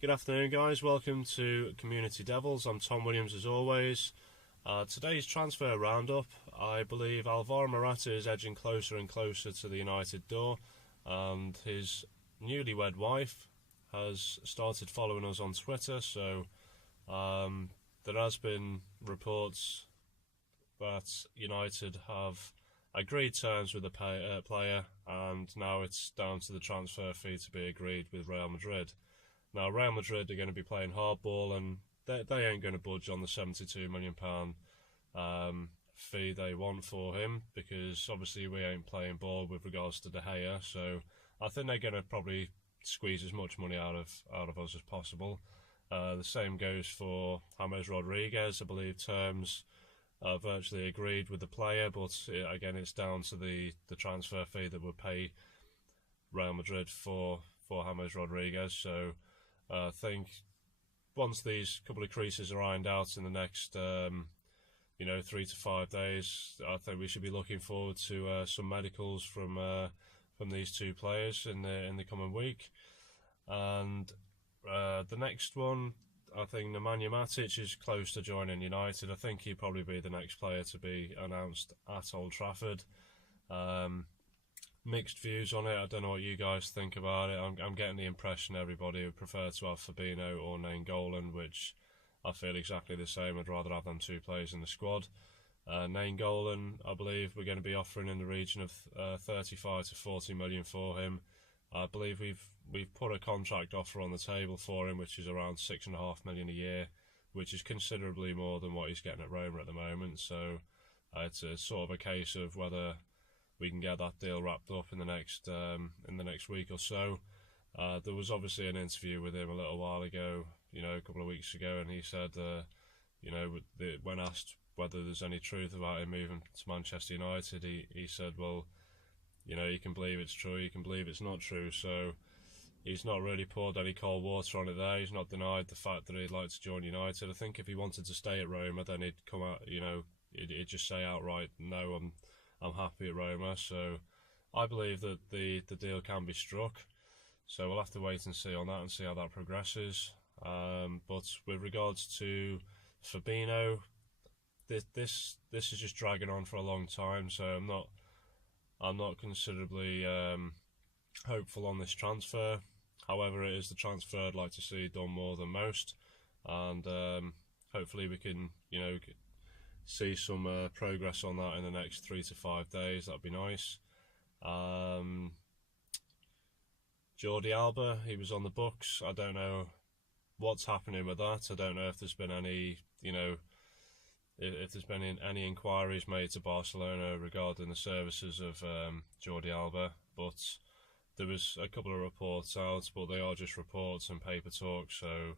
Good afternoon, guys. Welcome to Community Devils. I'm Tom Williams, as always. Today's transfer roundup. I believe Alvaro Morata is edging closer and closer to the United door, and his newlywed wife has started following us on Twitter. So there has been reports that United have agreed terms with the player, and now it's down to the transfer fee to be agreed with Real Madrid. Now, Real Madrid are going to be playing hardball, and they ain't going to budge on the £72 million fee they want for him, because obviously we ain't playing ball with regards to De Gea. So I think they're going to probably squeeze as much money out of us as possible. The same goes for James Rodriguez. I believe terms are virtually agreed with the player, but again, it's down to the transfer fee that would pay Real Madrid for James Rodriguez. So I think once these couple of creases are ironed out in the next 3 to 5 days, I think we should be looking forward to some medicals from these two players in the coming week. And the next one, I think Nemanja Matic is close to joining United. I think he'd probably be the next player to be announced at Old Trafford. Mixed views on it. I don't know what you guys think about it. I'm getting the impression everybody would prefer to have Fabinho or Nainggolan, which I feel exactly the same. I'd rather have them two players in the squad. Nainggolan, I believe we're going to be offering in the region of 35 to 40 million for him. I believe we've put a contract offer on the table for him, which is around £6.5 million a year, which is considerably more than what he's getting at Roma at the moment. So it's a sort of a case of whether we can get that deal wrapped up in the next week or so. There was obviously an interview with him a little while ago, a couple of weeks ago, and he said, when asked whether there's any truth about him moving to Manchester United, he said, well, you can believe it's true, you can believe it's not true. So he's not really poured any cold water on it there. He's not denied the fact that he'd like to join United. I think if he wanted to stay at Roma, then he'd come out, he'd just say outright, no, I'm happy at Roma. So I believe that the deal can be struck. So we'll have to wait and see on that and see how that progresses. But with regards to Fabinho, this is just dragging on for a long time. So I'm not considerably hopeful on this transfer. However, it is the transfer I'd like to see done more than most, and hopefully we can see some progress on that in the next 3 to 5 days. That'd be nice. Jordi Alba, he was on the books. I don't know what's happening with that. I don't know if there's been any, if there's been any inquiries made to Barcelona regarding the services of Jordi Alba, but there was a couple of reports out, but they are just reports and paper talk. So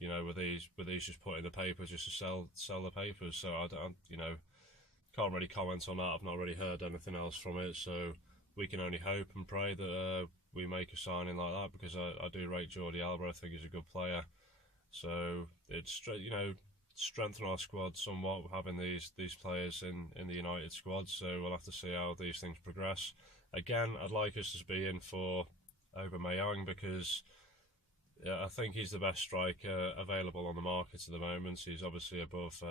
with these just put in the paper just to sell the papers. So I can't really comment on that. I've not really heard anything else from it. So we can only hope and pray that we make a signing like that, because I do rate Jordi Alba. I think he's a good player. So it's strengthen our squad somewhat, having these players in the United squad. So we'll have to see how these things progress. Again, I'd like us to be in for Aubameyang, because I think he's the best striker available on the market at the moment. He's obviously above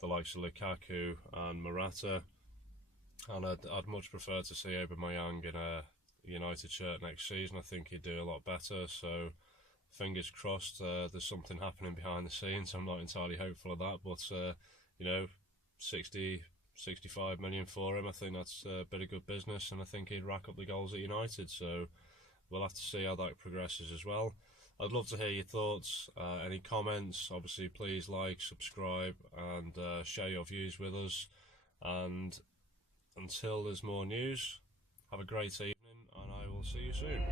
the likes of Lukaku and Morata, and I'd much prefer to see Aubameyang in a United shirt next season. I think he'd do a lot better. So fingers crossed, there's something happening behind the scenes. I'm not entirely hopeful of that, but 65 million for him, I think that's a bit of good business, and I think he'd rack up the goals at United. So we'll have to see how that progresses as well. I'd love to hear your thoughts, any comments. Obviously, please like, subscribe, and share your views with us. And until there's more news, have a great evening, and I will see you soon.